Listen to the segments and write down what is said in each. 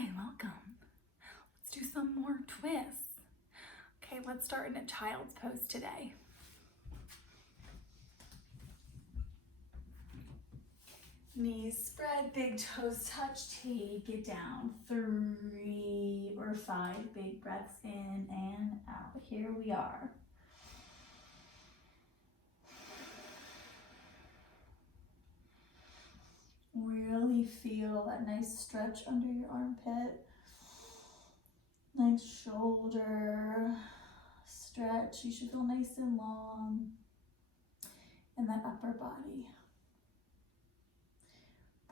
Hi, welcome. Let's do some more twists. Okay, let's start in a child's pose today. Knees spread, big toes touch, take it down. 3 or 5 big breaths in and out. Here we are. Really feel that nice stretch under your armpit. Nice shoulder stretch. You should feel nice and long in that upper body.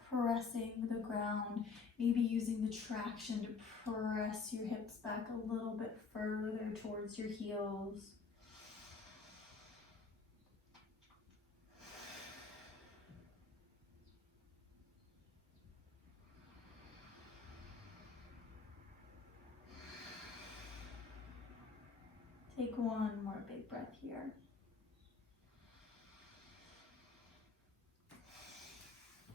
Pressing the ground, maybe using the traction to press your hips back a little bit further towards your heels. Take one more big breath here.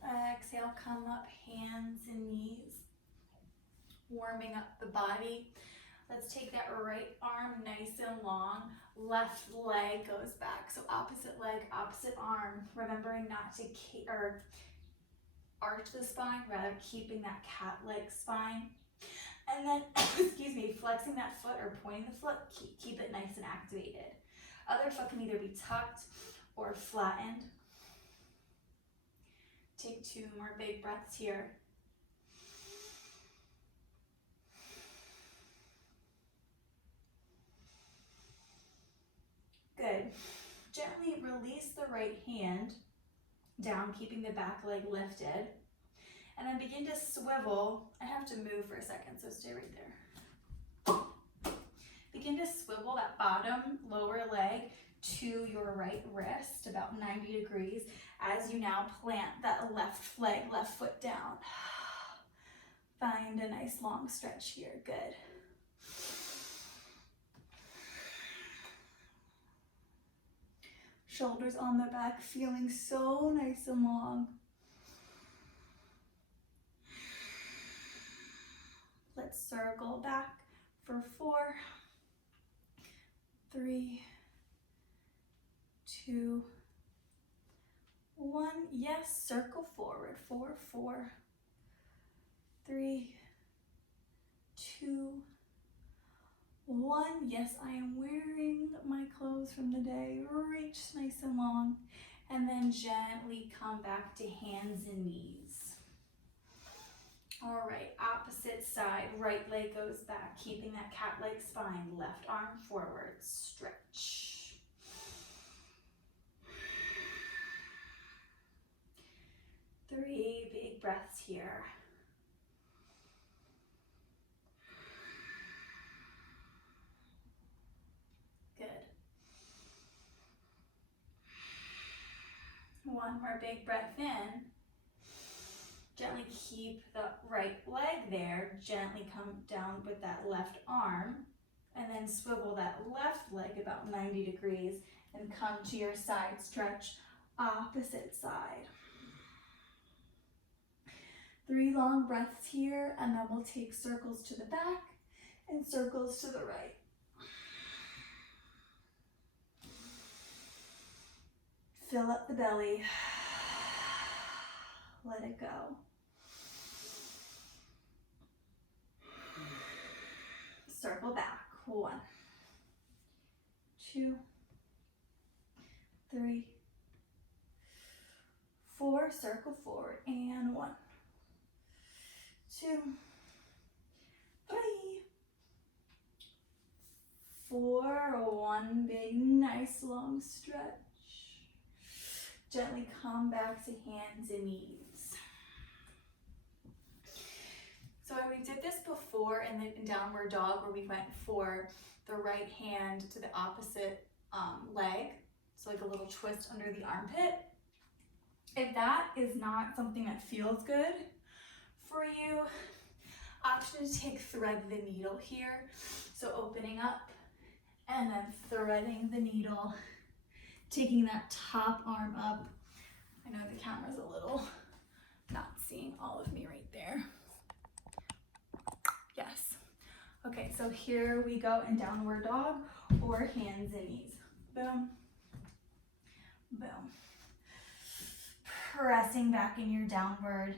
Exhale, come up, hands and knees. Warming up the body. Let's take that right arm nice and long. Left leg goes back. So opposite leg, opposite arm. Remembering not to arch the spine, rather keeping that cat-like spine. And then, excuse me, flexing that foot or pointing the foot, keep it nice and activated. Other foot can either be tucked or flattened. Take 2 more big breaths here. Good. Gently release the right hand down, keeping the back leg lifted. And then begin to swivel. I have to move for a second, so stay right there. Begin to swivel that bottom lower leg to your right wrist, about 90 degrees, as you now plant that left leg, left foot down. Find a nice long stretch here. Good. Shoulders on the back, feeling so nice and long. Let's circle back for 4, 3, 2, 1. Yes, circle forward. 4, 4, 3, 2, 1. Yes, I am wearing my clothes from the day. Reach nice and long. And then gently come back to hands and knees. All right, opposite side. Right leg goes back, keeping that cat-like spine. Left arm forward. Stretch. Three big breaths here. Good. One more big breath in. Gently keep the right leg there. Gently come down with that left arm. And then swivel that left leg about 90 degrees and come to your side stretch, opposite side. 3 long breaths here, and then we'll take circles to the back and circles to the right. Fill up the belly. Let it go. Circle back. 1, 2, 3, 4. Circle forward. And 1, 2, 3, 4. 1 big, nice long stretch. Gently come back to hands and knees. So we did this before in the downward dog, where we went for the right hand to the opposite leg. So like a little twist under the armpit. If that is not something that feels good for you, option to take thread the needle here. So opening up and then threading the needle, taking that top arm up. I know the camera's a little not seeing all of me right there. Okay, so here we go in downward dog or hands and knees. Boom, boom. Pressing back in your downward.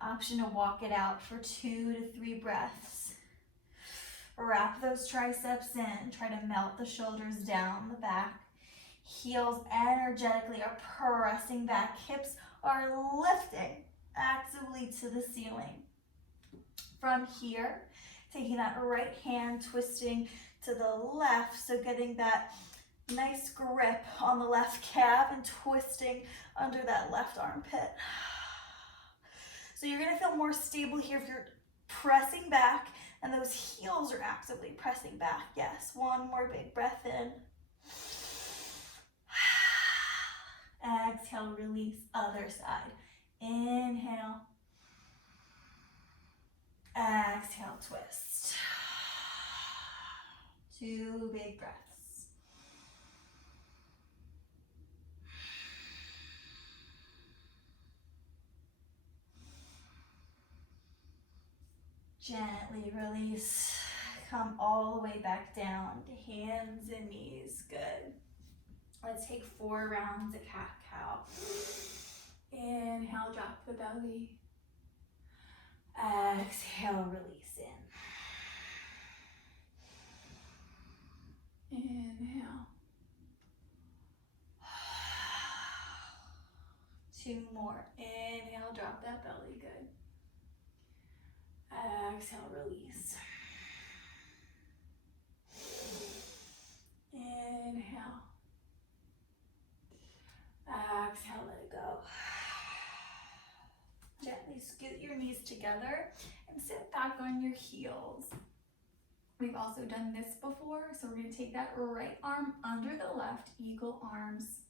Option to walk it out for 2 to 3 breaths. Wrap those triceps in. Try to melt the shoulders down the back. Heels energetically are pressing back. Hips are lifting actively to the ceiling. From here, taking that right hand, twisting to the left. So getting that nice grip on the left calf and twisting under that left armpit. So you're gonna feel more stable here if you're pressing back and those heels are actively pressing back. Yes, one more big breath in. Exhale, release, other side. Inhale. Exhale, twist. 2 big breaths. Gently release. Come all the way back down to hands and knees. Good. Let's take 4 rounds of cat-cow. Inhale, drop the belly. Exhale, release in. Inhale. 2 more. Inhale, drop that belly. Good. Exhale, release. Inhale. Exhale, let it go. Gently scoot your knees together and sit back on your heels. We've also done this before, so we're going to take that right arm under the left, eagle arms.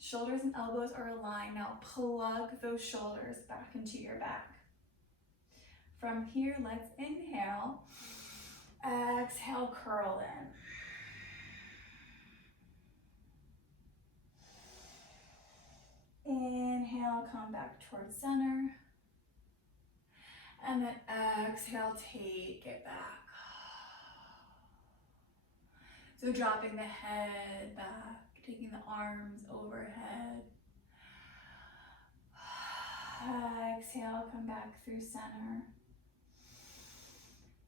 Shoulders and elbows are aligned. Now plug those shoulders back into your back. From here, let's inhale. Exhale, curl in. Inhale, come back towards center. And then exhale, take it back. So dropping the head back, taking the arms overhead. Exhale, come back through center.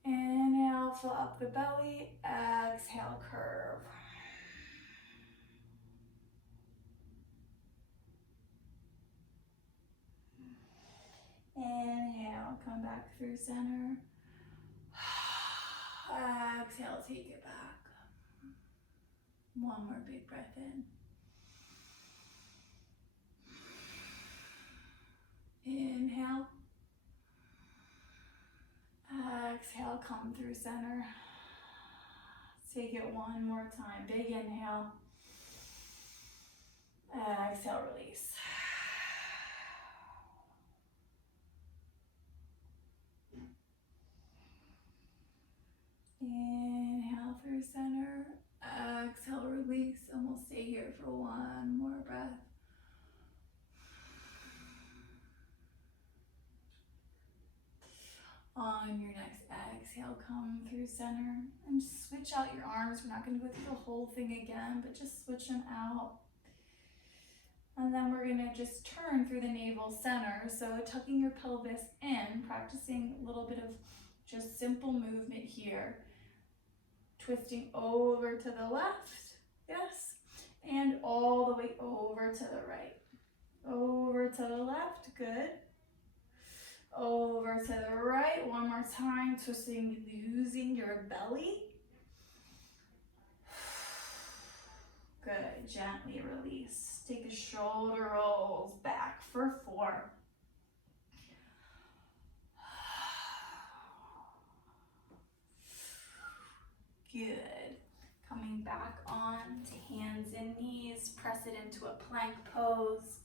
Inhale, fill up the belly. Exhale, curve. Inhale, come back through center. Exhale, take it back. One more big breath in. Inhale. Exhale, come through center. Take it one more time. Big inhale. Exhale, release. Inhale through center. Exhale, release, and we'll stay here for one more breath. On your next exhale, come through center and just switch out your arms. We're not going to go through the whole thing again, but just switch them out. And then we're going to just turn through the navel center. So tucking your pelvis in, practicing a little bit of just simple movement here. Twisting over to the left, yes, and all the way over to the right. Over to the left, good. Over to the right, one more time, twisting, using your belly. Good, gently release. Take the shoulder rolls back for 4. Good. Coming back on to hands and knees, press it into a plank pose.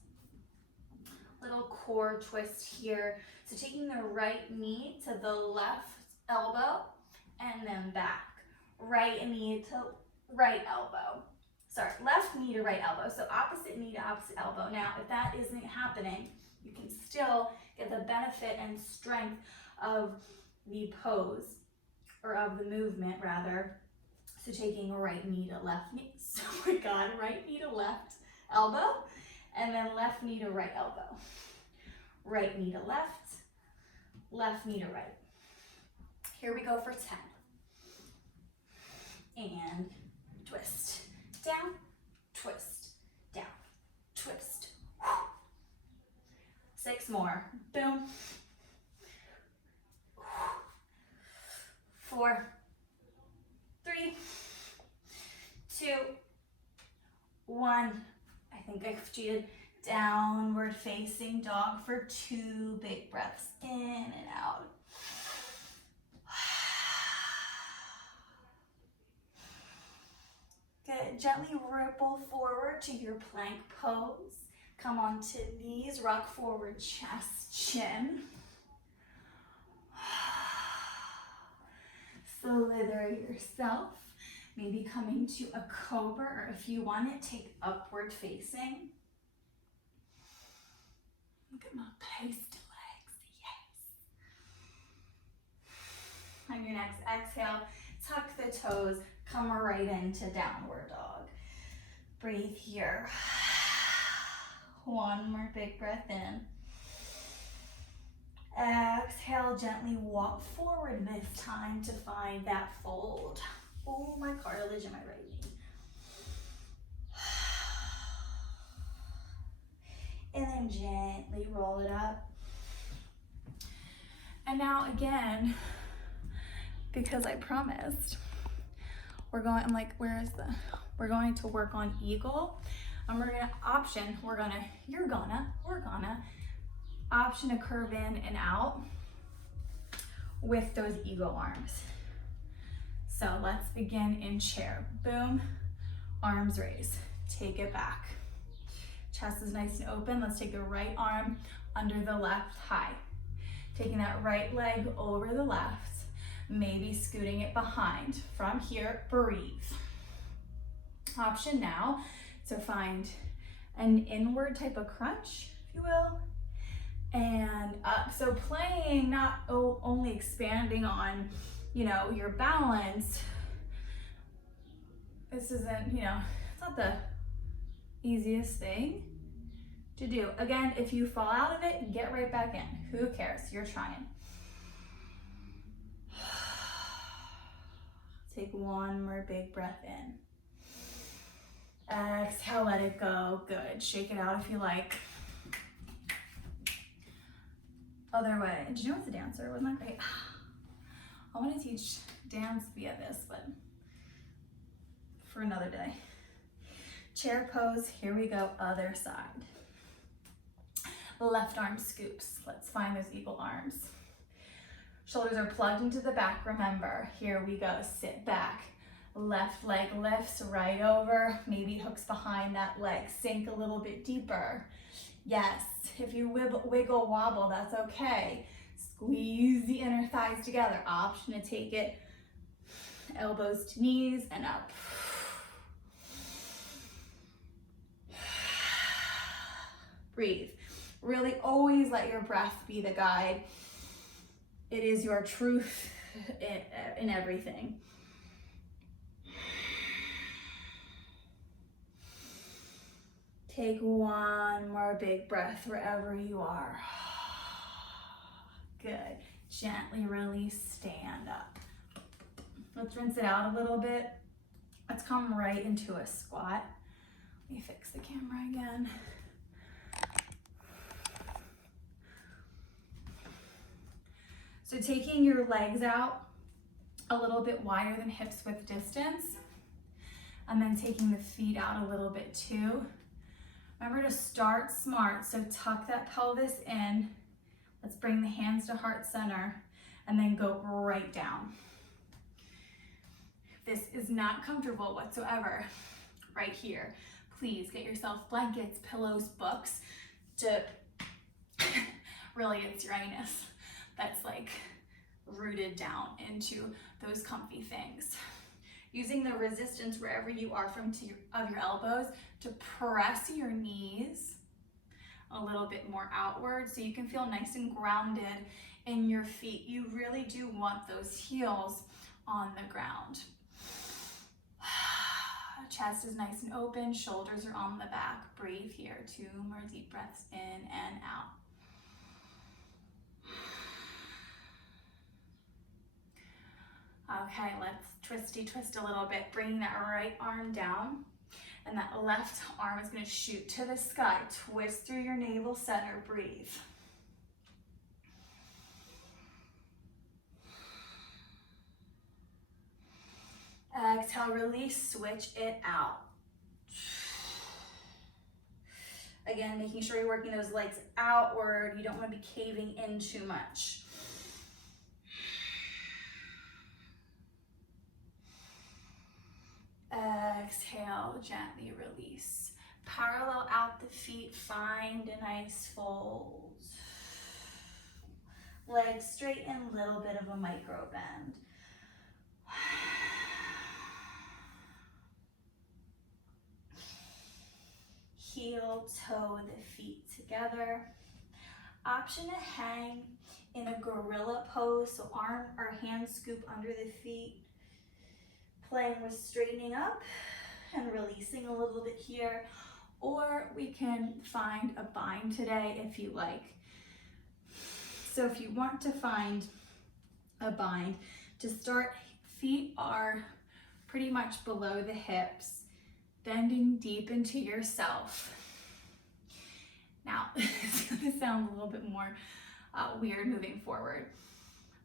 Little core twist here. So taking the right knee to the left elbow and then back. Right knee to right elbow. Sorry, left knee to right elbow. So opposite knee to opposite elbow. Now, if that isn't happening, you can still get the benefit and strength of the pose or of the movement rather. So taking a right knee to left knee, oh my God, right knee to left elbow, and then left knee to right elbow. Right knee to left, left knee to right. Here we go for 10. And twist, down, twist, down, twist. 6 more, boom. 4, 3, 2, 1. I think I've cheated. Downward facing dog for 2 big breaths in and out. Good. Gently ripple forward to your plank pose. Come onto knees, rock forward, chest, chin. Slither yourself. Maybe coming to a cobra, or if you want it, take upward facing. Look at my pasty legs, yes. On your next exhale, tuck the toes, come right into downward dog. Breathe here. 1 more big breath in. Exhale, gently walk forward this time to find that fold. Oh, my cartilage in my right knee. And then gently roll it up. And now again, because I promised, we're going to work on eagle. And we're gonna option to curve in and out with those eagle arms. So let's begin in chair. Boom, arms raise, take it back. Chest is nice and open. Let's take the right arm under the left thigh. Taking that right leg over the left, maybe scooting it behind. From here, breathe. Option now to find an inward type of crunch, if you will, and up. So playing, not only expanding on, your balance. This isn't, it's not the easiest thing to do. Again, if you fall out of it, get right back in. Who cares? You're trying. Take 1 more big breath in. Exhale, let it go. Good. Shake it out if you like. Other way. Did you know it's a dancer? Wasn't that great? I want to teach dance via this, but for another day. Chair pose. Here we go. Other side. Left arm scoops. Let's find those eagle arms. Shoulders are plugged into the back. Remember, here we go. Sit back. Left leg lifts right over. Maybe hooks behind that leg. Sink a little bit deeper. Yes, if you wiggle wobble, that's okay. Squeeze the inner thighs together. Option to take it elbows to knees and up. Breathe. Really always let your breath be the guide. It is your truth in everything. Take 1 more big breath wherever you are. Good. Gently release, stand up. Let's rinse it out a little bit. Let's come right into a squat. Let me fix the camera again. So taking your legs out a little bit wider than hips width distance, and then taking the feet out a little bit too. Remember to start smart, so tuck that pelvis in. Let's bring the hands to heart center and then go right down. If this is not comfortable whatsoever, right here, please get yourself blankets, pillows, books. Really, it's Uranus that's like rooted down into those comfy things. Using the resistance wherever you are of your elbows to press your knees a little bit more outward so you can feel nice and grounded in your feet. You really do want those heels on the ground. Chest is nice and open, shoulders are on the back. Breathe here, 2 more deep breaths in and out. Okay, let's twisty twist a little bit, bringing that right arm down, and that left arm is gonna shoot to the sky. Twist through your navel center, breathe. Exhale, release, switch it out. Again, making sure you're working those legs outward. You don't want to be caving in too much. Exhale, gently release. Parallel out the feet, find a nice fold. Legs straighten, little bit of a micro bend. Heel, toe the feet together. Option to hang in a gorilla pose, so arm or hand scoop under the feet. Playing with straightening up and releasing a little bit here. Or we can find a bind today if you like. So if you want to find a bind, to start, feet are pretty much below the hips, bending deep into yourself. Now, it's gonna sound a little bit more weird moving forward.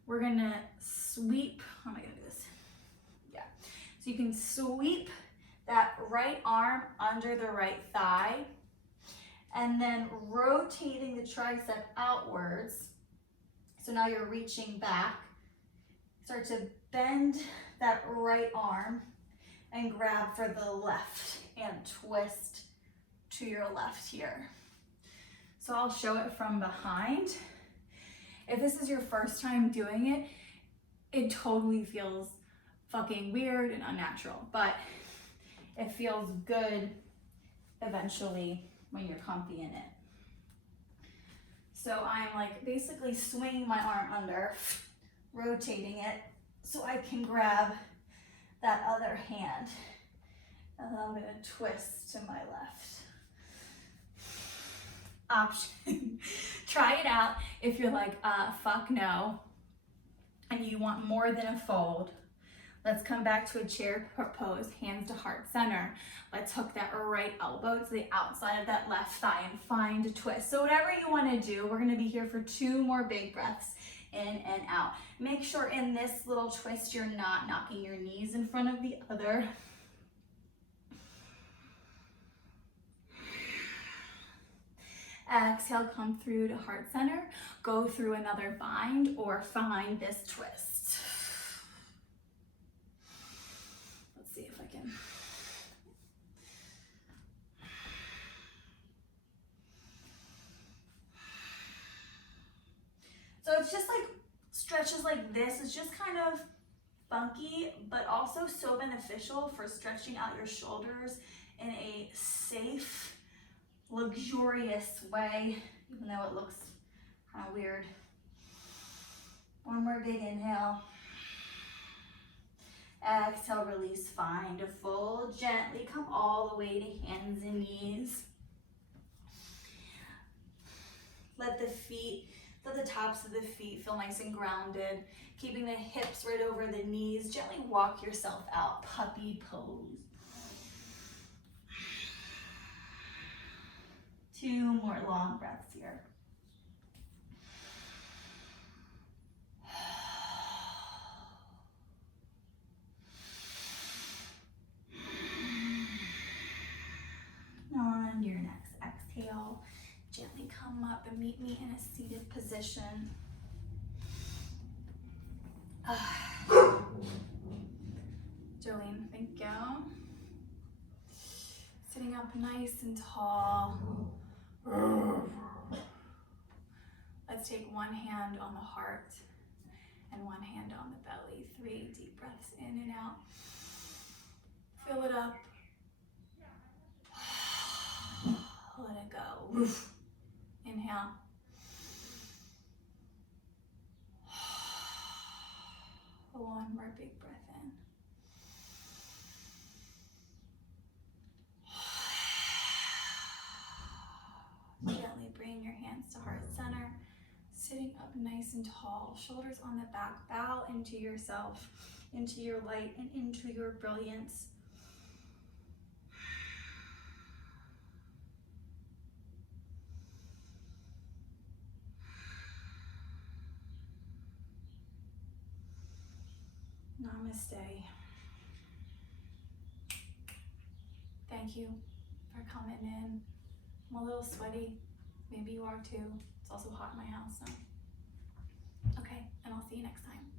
We're gonna sweep, how am I gonna do this? Yeah, so you can sweep that right arm under the right thigh, and then rotating the tricep outwards. So now you're reaching back. Start to bend that right arm and grab for the left and twist to your left here. So I'll show it from behind. If this is your first time doing it, it totally feels fucking weird and unnatural, but it feels good eventually when you're comfy in it. So I'm like basically swinging my arm under, rotating it so I can grab that other hand, and then I'm gonna twist to my left. Option, try it out if you're like, fuck no, and you want more than a fold. Let's come back to a chair pose, hands to heart center. Let's hook that right elbow to the outside of that left thigh and find a twist. So whatever you wanna do, we're gonna be here for 2 more big breaths in and out. Make sure in this little twist, you're not knocking your knees in front of the other. Exhale, come through to heart center. Go through another bind or find this twist. Let's see if I can. So it's just like stretches like this. It's just kind of funky, but also so beneficial for stretching out your shoulders in a safe, luxurious way, even though it looks kind of weird. One more big inhale. Exhale, release, find a fold. Gently come all the way to hands and knees. Let the tops of the feet feel nice and grounded, keeping the hips right over the knees. Gently walk yourself out, puppy pose. 2 more long breaths here. On your next exhale, gently come up and meet me in a seated position. Jolene, thank you. Sitting up nice and tall. Let's take one hand on the heart and one hand on the belly. 3 deep breaths in and out. Fill it up. Let it go. Inhale. One more big breath in. Gently bring your hands to heart center, sitting up nice and tall, shoulders on the back, bow into yourself, into your light, and into your brilliance. Namaste. Thank you for coming in. I'm a little sweaty. Maybe you are too. It's also hot in my house, so. Okay, and I'll see you next time.